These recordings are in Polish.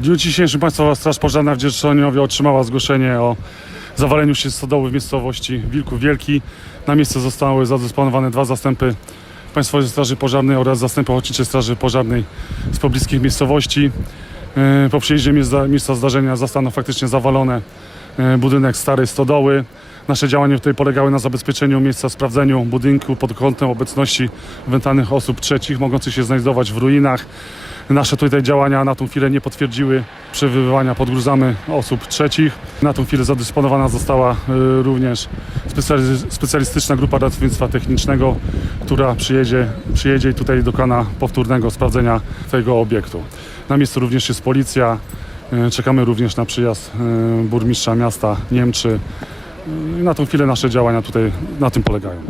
W dniu dzisiejszym Państwowa Straż Pożarna w Dzierżoniowie otrzymała zgłoszenie o zawaleniu się stodoły w miejscowości Wilków Wielki. Na miejsce zostały zadysponowane dwa zastępy Państwowej Straży Pożarnej oraz zastępy Ochotniczej Straży Pożarnej z pobliskich miejscowości. E, Po przyjeździe miejsca, zdarzenia zostaną faktycznie zawalone budynek starej stodoły. Nasze działania tutaj polegały na zabezpieczeniu miejsca, sprawdzeniu budynku pod kątem obecności wętanych osób trzecich mogących się znajdować w ruinach. Nasze tutaj działania na tą chwilę nie potwierdziły przebywania pod gruzami osób trzecich. Na tą chwilę zadysponowana została y, również specjalistyczna grupa ratownictwa technicznego, która przyjedzie, przyjedzie i tutaj dokona powtórnego sprawdzenia tego obiektu. Na miejscu również jest policja. Y, Czekamy również na przyjazd y, burmistrza miasta Niemczy. Na tą chwilę nasze działania tutaj na tym polegają.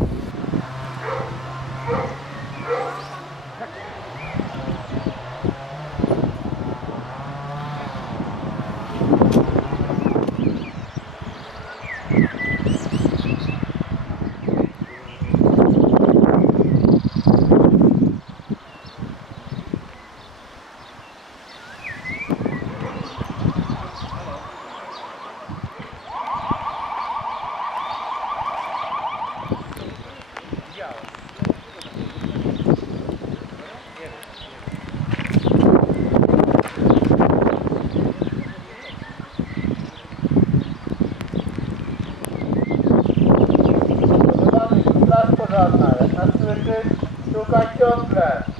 আপনার. That's a good two-cut turn plan.